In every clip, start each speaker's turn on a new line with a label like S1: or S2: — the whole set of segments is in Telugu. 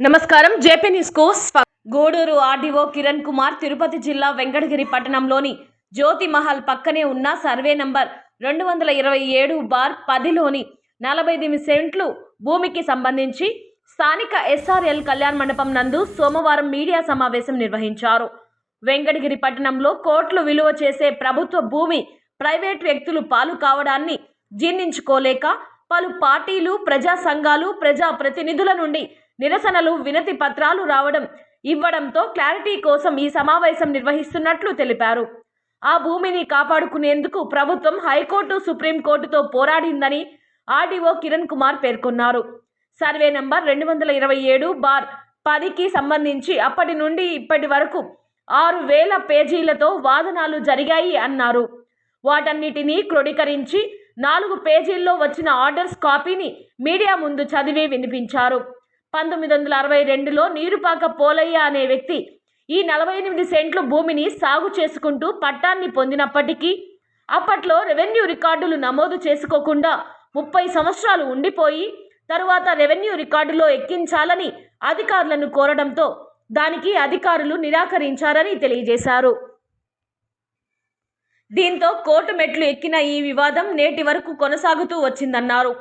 S1: నమస్కారం. జేపీ న్యూస్కు గూడూరు ఆర్డీఓ కిరణ్ కుమార్ తిరుపతి జిల్లా వెంకటగిరి పట్టణంలోని జ్యోతి మహల్ పక్కనే ఉన్న సర్వే నంబర్ రెండు వందల ఇరవై ఏడు బార్ పదిలోని నలభై ఎనిమిది సెంట్లు భూమికి సంబంధించి స్థానిక ఎస్ఆర్ఎల్ కళ్యాణ్ మండపం నందు సోమవారం మీడియా సమావేశం నిర్వహించారు. వెంకటగిరి పట్టణంలో కోట్లు విలువ చేసే ప్రభుత్వ భూమి ప్రైవేట్ వ్యక్తులు పాలు కావడాన్ని జీర్ణించుకోలేక పలు పార్టీలు ప్రజా సంఘాలు ప్రజా ప్రతినిధుల నుండి నిరసనలు వినతి పత్రాలు రావడం ఇవ్వడంతో క్లారిటీ కోసం ఈ సమావేశం నిర్వహిస్తున్నట్లు తెలిపారు. ఆ భూమిని కాపాడుకునేందుకు ప్రభుత్వం హైకోర్టు సుప్రీంకోర్టుతో పోరాడిందని ఆర్డీఓ కిరణ్ కుమార్ పేర్కొన్నారు. సర్వే నంబర్ రెండు వందల ఇరవై ఏడు బార్ పదికి సంబంధించి అప్పటి నుండి ఇప్పటి వరకు ఆరు వేల పేజీలతో వాదనాలు జరిగాయి అన్నారు. వాటన్నిటినీ క్రోడీకరించి నాలుగు పేజీల్లో వచ్చిన ఆర్డర్స్ కాపీని మీడియా ముందు చదివి వినిపించారు. పంతొమ్మిది వందల అరవై రెండులో నీరుపాక పోలయ్య అనే వ్యక్తి ఈ నలభై ఎనిమిది సెంట్లు భూమిని సాగు చేసుకుంటూ పట్టాన్ని పొందినప్పటికీ అప్పట్లో రెవెన్యూ రికార్డులు నమోదు చేసుకోకుండా ముప్పై సంవత్సరాలు ఉండిపోయి తరువాత రెవెన్యూ రికార్డులో ఎక్కించాలని అధికారులను కోరడంతో దానికి అధికారులు నిరాకరించారని తెలియజేశారు. దీంతో కోర్టు మెట్లు ఎక్కిన ఈ వివాదం నేటి వరకు కొనసాగుతూ వచ్చిందన్నారు.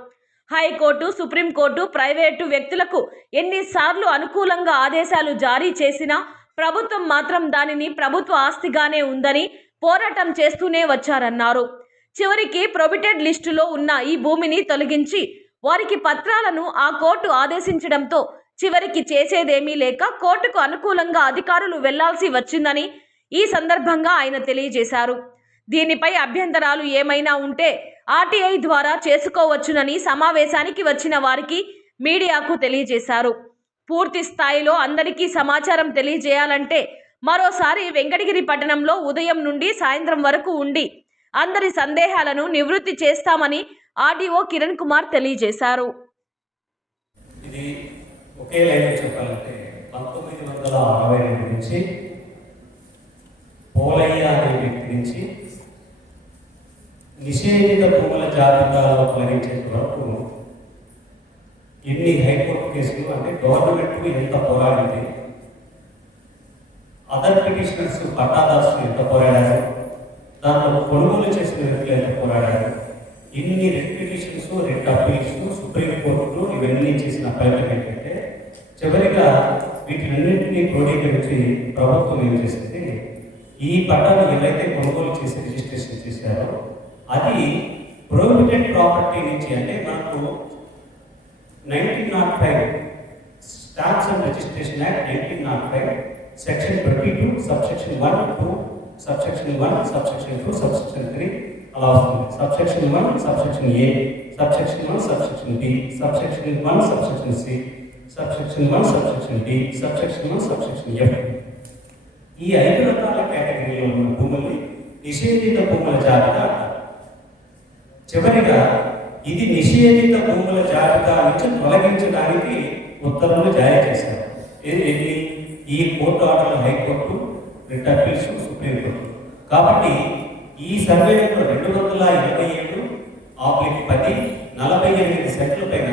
S1: హైకోర్టు సుప్రీంకోర్టు ప్రైవేటు వ్యక్తులకు ఎన్నిసార్లు అనుకూలంగా ఆదేశాలు జారీ చేసినా ప్రభుత్వం మాత్రం దానిని ప్రభుత్వ ఆస్తిగానే ఉందని పోరాటం చేస్తూనే వచ్చారన్నారు. చివరికి ప్రొబిటెడ్ లిస్టులో ఉన్న ఈ భూమిని తొలగించి వారికి పత్రాలను ఆ కోర్టు ఆదేశించడంతో చివరికి చేసేదేమీ లేక కోర్టుకు అనుకూలంగా అధికారులు వెళ్ళాల్సి వచ్చిందని ఈ సందర్భంగా ఆయన తెలియజేశారు. దీనిపై అభ్యంతరాలు ఏమైనా ఉంటే ఆర్టీఐ ద్వారా చేసుకోవచ్చునని సమావేశానికి వచ్చిన వారికి మీడియాకు తెలియజేశారు. పూర్తి స్థాయిలో అందరికీ సమాచారం తెలియజేయాలంటే మరోసారి వెంకటగిరి పట్టణంలో ఉదయం నుండి సాయంత్రం వరకు ఉండి అందరి సందేహాలను నివృత్తి చేస్తామని ఆర్డీఓ కిరణ్ కుమార్ తెలియజేశారు.
S2: ఇది ఒకే లైన్ చెప్పాలంటే పంతొమ్మిది వందల అరవై రెండు నుంచి పోలయ్య అనే వ్యక్తి నుంచి నిషేధిత భూముల జాబితాలో తొలగించేంత వరకు ఎన్ని హైకోర్టు కేసులు అంటే గవర్నమెంట్ ఎంత పోరాడింది అదర్ పిటిషనర్స్ పట్టాదాసులు ఎంత పోరాడారు? దాంట్లో కొనుగోలు చేసిన వ్యక్తులు ఎంత పోరాడారు? ఇన్ని writ petitions writ appeals supreme court ఇవన్నీ చేసిన ఫలితం ఏంటంటే చివరిగా వీటినన్నింటినీ క్రోడీకరించి ప్రభుత్వం ఏం చేసింది? ఈ పట్టాలు ఎవరైతే కొనుగోలు చేసి రిజిస్ట్రేషన్ చేశారో అది ప్రొహిబిటెడ్ ప్రాపర్టీ నుంచి అంటే మనకు nineteen nought five stamps and registration act nineteen nought five section twenty two subsection one two subsection one subsection two subsection three అలా వస్తుంది. Subsection one subsection A subsection one subsection B subsection one subsection C subsection one subsection D subsection one subsection F ఈ ఐదు రకాల కేటగిరీలో ఉన్న భూముల్ని నిషేధిత భూముల జాబితా చివరిగా ఇది నిషేధిత భూముల జాబితా నుంచి తొలగించడానికి ఉత్తర్వులు జారీ చేశారు. ఇది ఈ కోర్టు ఆర్డర్లు హైకోర్టు రిట్ అపీల్స్ సుప్రీంకోర్టు. కాబట్టి ఈ సర్వేలో రెండు వందల ఇరవై ఏడు ఆబ్లిక్ పది నలభై ఎనిమిది సెంట్ల పైన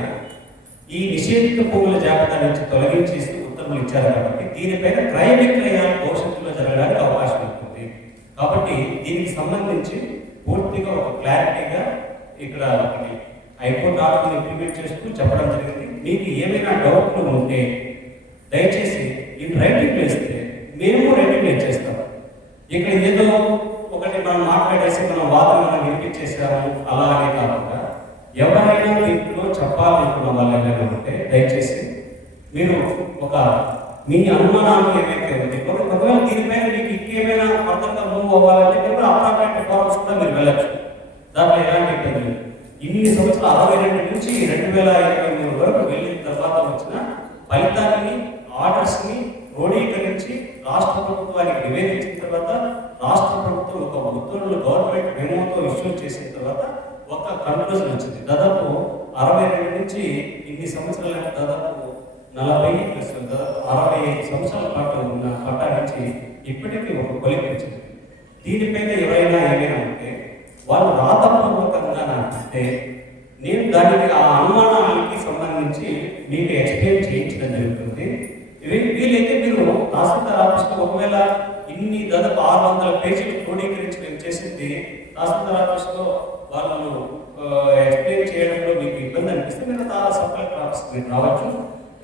S2: ఈ నిషేధిత భూముల జాబితా నుంచి తొలగించేసి ఉత్తర్వులు ఇచ్చారు కాబట్టి దీనిపైన క్రయ విక్రయాలు భవిష్యత్తులో జరగడానికి అవకాశం ఉంటుంది. కాబట్టి దీనికి సంబంధించి పూర్తిగా ఒక క్లారిటీగా ఇక్కడ ఒకటి హైకోర్టు ఆర్డర్ని ఇంప్లిమెంట్ చేస్తూ చెప్పడం జరిగింది. మీకు ఏమైనా డౌట్లు ఉంటే దయచేసి ఈ రైటింగ్ వేస్తే మేము రైటింగ్ చేస్తాం ఇక్కడ ఏదో ఒకటి మనం మాట్లాడేసి మనం వాదన మనం వినిపించేసాము అలా అనే కాకుండా ఎవరైనా దీంట్లో చెప్పాలనుకున్న వాళ్ళు ఏమైనా ఉంటే దయచేసి మీరు ఒక మీ అనుమానాలు ఏవైతే ఉంది ఒకవేళ దీనిపైన మీకు ఇంకేమైనా కొత్తగా మూవ్ అవ్వాలంటే మీరు అప్రాప్రియేట్ ఫార్మ్స్ కూడా మీరు వెళ్ళచ్చు. దాంట్లో ఎలాంటి ఇబ్బంది ఇన్ని సంవత్సరాలు అరవై రెండు నుంచి రెండు వేల ఇరవై మూడు వరకు వెళ్ళిన తర్వాత వచ్చిన ఫలితాన్ని ఆర్డర్స్ని క్రోడీకరించి రాష్ట్ర ప్రభుత్వానికి నివేదించిన తర్వాత రాష్ట్ర ప్రభుత్వం ఒక ఉత్తర్వులు గవర్నమెంట్ మెమోతో ఇష్యూ చేసిన తర్వాత ఒక కన్క్లూజన్ వచ్చింది. దాదాపు అరవై రెండు నుంచి ఇన్ని సంవత్సరాల దాదాపు నలభై అరవై ఐదు సంవత్సరాల పాటు ఉన్న పట్టా నుంచి ఇప్పటికీ ఒక కొలికి దీనిపైన ఎవరైనా ఏమైనా ఉంటే వాళ్ళు రాతపూర్వకంగా నాకు ఇస్తే నేను దానికి ఆ అనుమానానికి సంబంధించి మీకు ఎక్స్ప్లెయిన్ చేయించడం జరుగుతుంది. వీలైతే మీరు తహసీల్దార్ ఆఫీస్లో ఒకవేళ ఇన్ని దాదాపు ఆరు వందల పేజీలు క్రోడీకరించి మేము చేసింది తహసీల్దార్ ఆఫీస్లో వాళ్ళు ఎక్స్ప్లెయిన్ చేయడంలో మీకు ఇబ్బంది అనిపిస్తే మీరు సబ్ కలెక్టర్ ఆఫీస్కి మీరు రావచ్చు.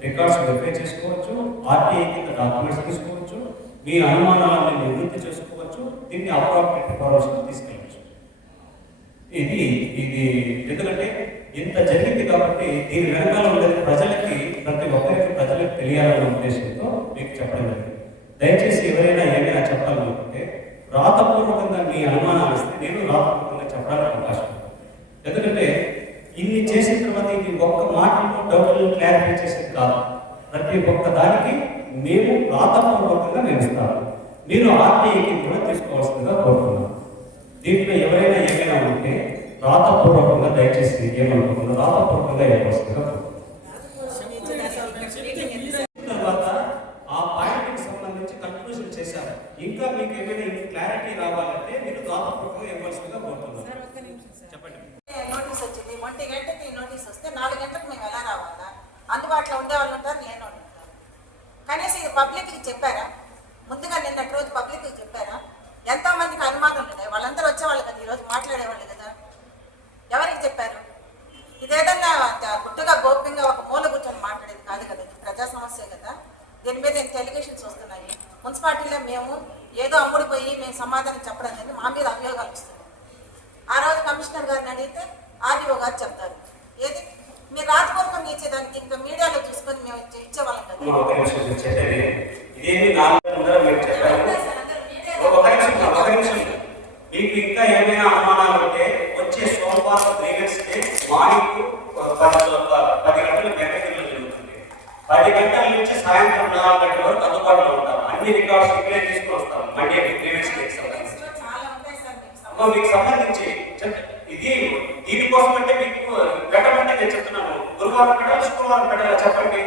S2: రికార్డ్స్ వెరిఫై చేసుకోవచ్చు ఆర్టీఐ కింద డాక్యుమెంట్స్ తీసుకోవచ్చు మీ అనుమానాలను నివృత్తి చేసుకోవచ్చు దీన్ని అప్రాప్రియేట్ ఫార్మేషన్ తీసుకెళ్ళవచ్చు ఇది ఇది ఎందుకంటే ఇంత జరిగింది కాబట్టి దీని వెనకాల ఉండేది ప్రజలకి ప్రతి ఒక్కరికి ప్రజలకు తెలియాలనే ఉద్దేశంతో మీకు చెప్పడం జరిగింది. దయచేసి ఎవరైనా ఏమైనా చెప్పాలనుకుంటే రాతపూర్వకంగా మీ అనుమానాలు ఇస్తే నేను రాతపూర్వకంగా చెప్పడానికి అవకాశం ఎందుకంటే ఇన్ని చేసిన తర్వాత ఇది ఒక్క మాటలో డౌట్లు క్లారిఫై చేసి ప్రతి ఒక్క దానికి మేము రాతపూర్వకంగా మేము నేను మీరు ఆర్టీఐకి కూడా తీసుకోవాల్సిందిగా కోరుతున్నాను. దీంట్లో ఎవరైనా ఏమైనా ఉంటే రాతపూర్వకంగా దయచేసి ఏమనుకోకుండా రాతపూర్వకంగా ఇవ్వాల్సిందిగా తర్వాత ఆ పాయింట్కి సంబంధించి కన్క్లూజన్ చేశారు ఇంకా మీకు ఏమైనా క్లారిటీ రావాలంటే మీరు రాతపూర్వకంగా ఇవ్వాల్సిందిగా కోరుతున్నాను
S3: సార్ ఒక్క నిమిషం సార్
S2: చెప్పండి
S3: నోటీస్ వచ్చింది ఒంటి గంటకి నోటీస్ వస్తే నాలుగు గంటలకు మేము ఎలా రావాలా అందుబాటులో ఉండే వాళ్ళు ఉంటారు లేని వాళ్ళు ఉంటారు కనీసం ఇది పబ్లిక్కి చెప్పారా ముందుగా నిన్నటి రోజు పబ్లిక్కి చెప్పారా ఎంతో మందికి అనుమానాలు ఉన్నాయి వాళ్ళందరూ వచ్చేవాళ్ళు కదా ఈరోజు మాట్లాడేవాళ్ళు కదా ఎవరికి చెప్పారు ఇదేదన్నా గుట్టుగా గోప్యంగా ఒక మూల కూర్చొని మాట్లాడేది కాదు కదా ఇది ప్రజా సమస్య కదా. దీని మీద ఎంత ఎలిగేషన్స్ వస్తున్నాయి. మున్సిపాలిటీలో మేము ఏదో అమ్ముడిపోయి మేము సమాధానం చెప్పడం లేదు. మా మీద అభియోగాలు వస్తున్నాయి. ఆ రోజు కమిషనర్ గారిని అడిగితే ఆర్డీఓ గారు చెప్తారు. ఏది? మీరు రాతపూర్వకంగా ఇచ్చేదానికి ఇంకా మీడియాలో చూసుకొని మేము ఇచ్చే- ఇచ్చేవాళ్ళం కదా.
S2: మీకు ఇంకా ఏమైనా అనుమానాలు ఉంటే వచ్చే సోమవారం డే మార్నింగ్ పది పది గంటల నుంచి సాయంత్రం నాలుగు గంటల వరకు అందుబాటులో ఉంటాం అన్ని రికార్డ్స్ ఇక్కడే తీసుకుని వస్తాం మండే
S3: సార్ మీకు
S2: అమ్మా, మీకు సంబంధించి ఇది దీనికోసం అంటే మీకు పెట్టమంటే నేను చెప్తున్నాను. గురువారం పెట్టాలి శుక్రవారం పెట్టాలా? చెప్పండి.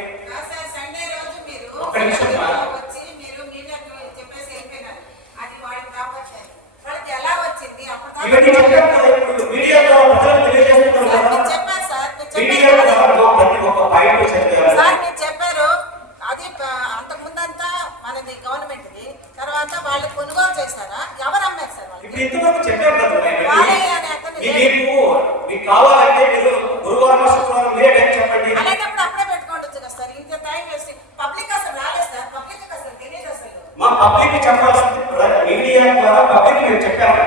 S2: ఒక్క నిమిషం ఇవన్నీ కదా ఇప్పుడు. మీడియా ద్వారా ప్రజలకు కదా. ద్వారా ప్రతి ఒక్క
S3: మీరు చెప్పారు అది ప- అంతకుముందంతా మనది గవర్నమెంట్ది తర్వాత వాళ్ళు కొనుగోలు చేశారా ఎవరు అమ్మారు సార్
S2: ఇప్పుడు
S3: వాళ్ళకి
S2: ఇంతవరకు చెప్పాం కదా ఇవన్నీ.
S3: వాళ్ళే అనే అతను
S2: మీ- మీకు మీకు కావాలంటే మీరు గురువారం శుక్రవారం మీరే టైం చెప్పండి
S3: అలాంటప్పుడు అప్పుడే పెట్టుకోవచ్చు కదా సార్ ఇంత టైం వేస్ట్ పబ్లిక్ అసలు రాలేదు సార్ పబ్లిక్ అసలు తెలియదు అసలు
S2: మా పబ్లిక్ చెప్పాల్సింది ప్ర- మీడియా ద్వారా పబ్లిక్ మేము చెప్పాము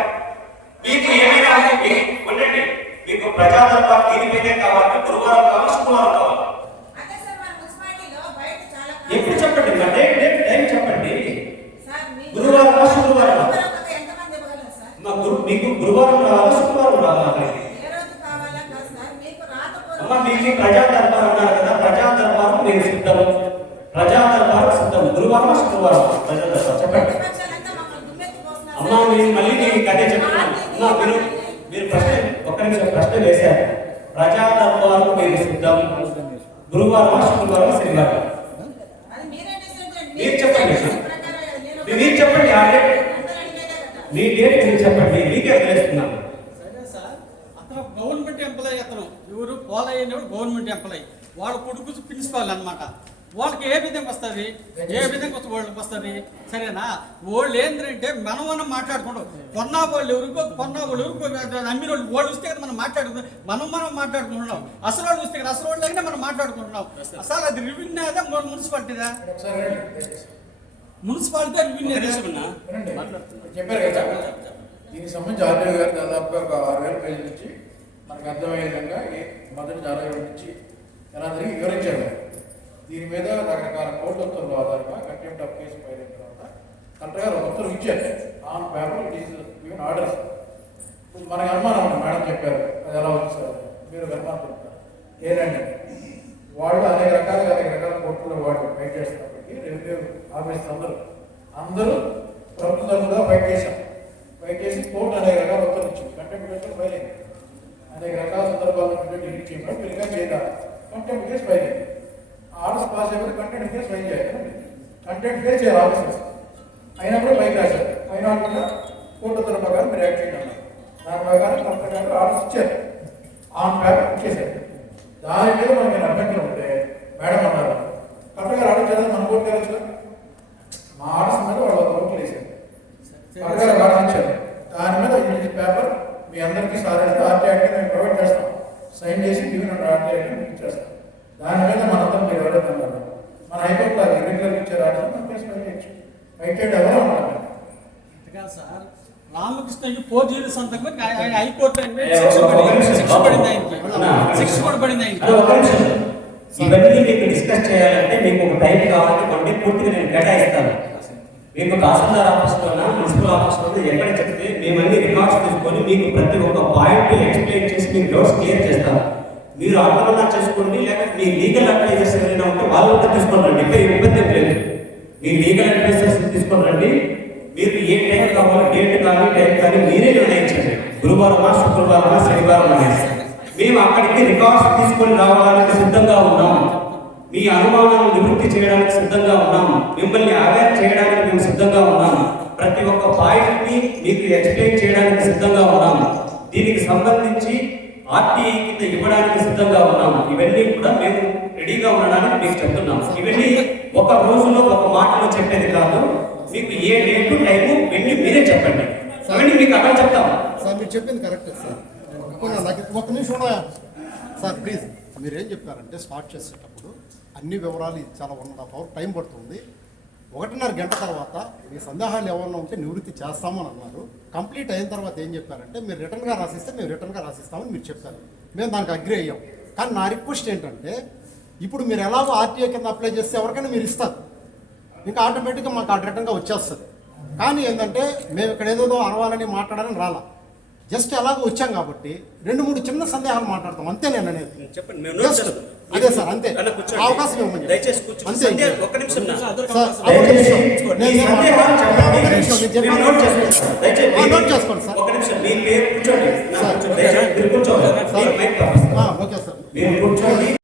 S2: మీకు ఏమైనా ఉంటే మీ- ఉండండి మీకు ప్రజా దర్బార్ దీనిపైనే కావాలి గురువారం కావాలి శుక్రవారం కావాలి
S3: అదే సార్ మన మున్సిపాలిటీలో బయట చాలా
S2: ఎప్పుడు చెప్పండి మా డేట్ డేట్ టైం చెప్పండి
S3: సార్ మీ
S2: గురువారం శుక్రవారం
S3: గురువారం ఎంతమంది ఇవ్వగలరు సార్
S2: మా గురు మీకు గురువారం రావాలా శుక్రవారం రావాలా అక్కడికి
S3: ఏ రోజు కావాలా కాదు సార్ మీకు
S2: అమ్మ మీకు
S3: రాతపూర్వక
S2: ప్రజా దర్బార్ అన్నారు కదా ప్రజా దర్బారు మేము సిద్ధం ప్రజా దర్బారు సిద్ధం గురువారం శుక్రవారం ప్రజా దర్బార్ చెప్పండి
S3: ప్రతిపక్షాలంతా మమ్మల్ని దుమ్మెత్తిపోస్తున్నారు
S2: అమ్మా నేను మళ్ళీ మీకు అదే చెప్తున్నాను అమ్మా మీరు మీరు ప్రశ్న ఒక్క నిమిషం ప్రశ్న వేశారు ప్రజా దర్బారు మేము సిద్ధం గురువారం శుక్రవారం శనివారం
S3: అది మీరే డిసైడ్ చేయండి.
S2: మీరు చెప్పండి.
S3: డిసైడ్ ప్రకారం నేను ఒక-
S2: మీరు చెప్పండి ఆ డేట్
S3: అందరూ అడిగేదే కదా.
S2: మీ డేట్ మీరు చెప్పండి మీకే తెలుస్తున్నాను
S4: సరే సార్ అతను గవర్నమెంట్ ఎంప్లాయీ అతను ఎవరు పోలయ్య అనేవాడు గవర్నమెంట్ ఎంప్లాయీ. వాళ్ళ కొడుకు ప్రిన్సిపాల్ అన్నమాట. వాళ్ళకి ఏ విధంగా వస్తుంది? ఏ విధంగా వస్తుంది? వాళ్ళకి వస్తుంది? సరేనా? వాళ్ళు ఏంటంటే మనం మనం మాట్లాడుకుంటాం. కొన్నా వాళ్ళు ఎవరికో కొన్నా వాళ్ళు ఎవరికో అమ్మిన వాళ్ళు వాళ్ళు వస్తే కదా మనం మాట్లాడుకుంటాం. మనం మనం మాట్లాడుకుంటున్నాం. అసలు వాళ్ళు వస్తే కదా అసలు వాళ్ళైనా మనం మాట్లాడుకుంటున్నాం. అసలు అది రెవెన్యూ అదా మున్సిపాలిటీదా? మున్సిపాలిటీ రెవెన్యూ
S5: చెప్పారు కదా. దీనికి సంబంధించి ఆర్డీఓ గారు దాదాపుగా ఒక ఆరు వేల పేజీల నుంచి మనకు అర్థమయ్యే విధంగా మొదటి జాతకం నుంచి ఎలా జరిగి వివరించారు దీని మీద రకరకాల కోర్టు ఉత్తర్వుల ఆధారంగా కంటెంప్ట్ ఆఫ్ కేసు ఫైల్ అయిన తర్వాత కలెక్టర్ గారు ఒక ఉత్తర్వు ఇచ్చారు. On paper it is given orders మనకు అనుమానం ఉంది. మేడం చెప్పారు. అది ఎలా వచ్చింది సార్? మీరు ఒక అనుమానం చెప్తారు ఏంటంటే వాళ్ళు అనేక రకాలుగా అనేక రకాల కోర్టులో వాళ్ళు ఫైట్ చేస్తున్నప్పటికీ రెవెన్యూ ఆఫీస్ అందరూ అందరూ ప్రభుత్వ తరఫుగా ఫైట్ చేశాం ఫైట్ చేసి కోర్టు అనేక రకాల ఉత్తర్వులు ఇచ్చింది కంటెంప్ట్ ఫైల్ అయింది అనేక రకాల సందర్భాల్లో డిగ్రీ చేయమని మీరు ఇంకా చేయాలి కంటెంట్ ఫేస్ ఫైల్ చేయాలి ఆర్ట్స్ పాస్ అయిపోయి కంటెంట్ ఫేస్ ఫైల్ చేయాలి. కంటెంట్ ఫేస్ చేయాలి ఆఫీసర్స్ అయినా కూడా రాశారు. అయినా కూడా కోర్టు తన ప్రకారం మీరు యాక్ట్ చేయండి దాని ప్రకారం కొంత ప్రకారం ఆర్డర్స్ ఇచ్చారు. ఆన్ పేపర్ ఇచ్చేసారు దాని మీద మనకి అభ్యంతరం ఉంటే మేడం అన్నారు. కరెక్ట్గా
S2: ఏది కావాలంటే కొన్ని పూర్తిగా నేను కేటాయిస్తాను. మీకు తహసీల్దార్ ఆఫీస్లోనా మున్సిపల్ ఆఫీస్లోనే ఎక్కడ చెప్తే మేము అన్ని రికార్డ్స్ తీసుకొని మీకు ప్రతి ఒక్క పాయింట్ ఎక్స్ప్లెయిన్ చేసి మీకు డౌట్స్ క్లియర్ చేస్తాను మీరు ఆందోళన చేసుకోండి లేక మీ లీగల్ అడ్వైజర్స్ ఏదైనా ఉంటే వాళ్ళు కూడా తీసుకొని రండి. ఇక్కడ ఇబ్బంది ఏం లేదు. మీ లీగల్ అడ్వైజర్స్ తీసుకొని రండి. మీరు ఏ టైం కావాలో డేట్ కానీ టైం కానీ మీరే నిర్ణయించండి. గురువారమా శుక్రవారమా శనివారం అనేసి. మేము అక్కడికి రికార్డ్స్ తీసుకొని రావడానికి సిద్ధంగా ఉన్నాము. మీ అనుమానాలను నివృత్తి చేయడానికి సిద్ధంగా ఉన్నాము. మిమ్మల్ని అవేర్ చేయడానికి మేము సిద్ధంగా ఉన్నాము. ప్రతి ఒక్క పాయింట్ని మీకు ఎక్స్ప్లెయిన్ చేయడానికి సిద్ధంగా ఉన్నాము. దీనికి సంబంధించి ఆర్టీఈ కింద ఇవ్వడానికి సిద్ధంగా ఉన్నాము. ఇవన్నీ కూడా మేము రెడీగా ఉండడానికి మీకు చెప్తున్నాము. ఇవన్నీ ఒక రోజులో ఒక మాటలో చెప్పేది కాదు. మీకు ఏ డేట్ టైము వెళ్ళి మీరే చెప్పండి. అవన్నీ మీకు అక్కడ చెప్తాము.
S6: సార్ మీరు చెప్పింది కరెక్ట్ సార్. ఒక్క నిమిషం సార్ ప్లీజ్ మీరేం చెప్పారంటే స్టార్ట్ చేసేటప్పుడు అన్ని వివరాలు చాలా one and half hour time పడుతుంది. ఒకటిన్నర గంట తర్వాత మీ సందేహాలు ఏమన్నా ఉంటే నివృత్తి చేస్తామని అన్నారు. కంప్లీట్ అయిన తర్వాత ఏం చెప్పారంటే మీరు రిటర్న్గా రాసిస్తే మేము రిటర్న్గా రాసిస్తామని మీరు చెప్పారు. మేము దానికి అగ్రి అయ్యాం. కానీ నా రిక్వెస్ట్ ఏంటంటే ఇప్పుడు మీరు ఎలాగో ఆర్టీఏ కింద అప్లై చేస్తే ఎవరికైనా మీరు ఇస్తారు. ఇంకా ఆటోమేటిక్గా మాకు ఆ రిటర్న్గా వచ్చేస్తుంది. కానీ ఏంటంటే మేము ఇక్కడ ఏదో అనవాలని మాట్లాడాలని రాలా. జస్ట్ అలాగ వచ్చాం కాబట్టి రెండు మూడు చిన్న సందేహాలు మాట్లాడతాం. అంతే నేను అనేది.
S2: చెప్పండి
S6: అదే సార్ అంతే. అవకాశం
S2: ఇవ్వండి
S6: అంతే.
S2: నోట్
S6: చేసుకోండి. సార్. Okay sir.